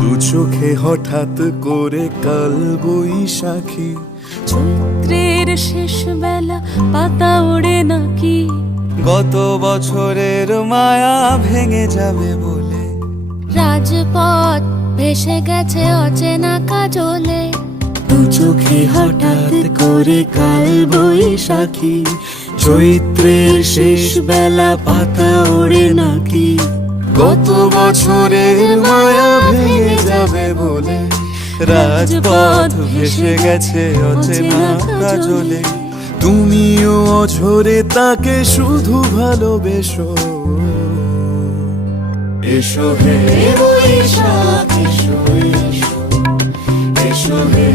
দু চোখে হঠাৎ করে কাল বৈশাখী, চৈত্রের শেষ বেলা পাতা ওড়ে নাকি, গত বছরের মায়া ভেঙে যাবে বলে, রাজপথ ভেসে গেছে অচেনা কাজলে। দু চোখে হঠাৎ করে কাল বৈশাখী, চৈত্রের শেষ বেলা পাতা ওড়ে নাকি, গত বছরের মায়া ভেঙে যাবে বলে, রাজপথ ভেসে গেছে অচেনা কাজলে। তুমিও অঝরে তাকে শুধু ভালোবেসো, এসো হে বৈশাখ এসো, এসো, এসো হে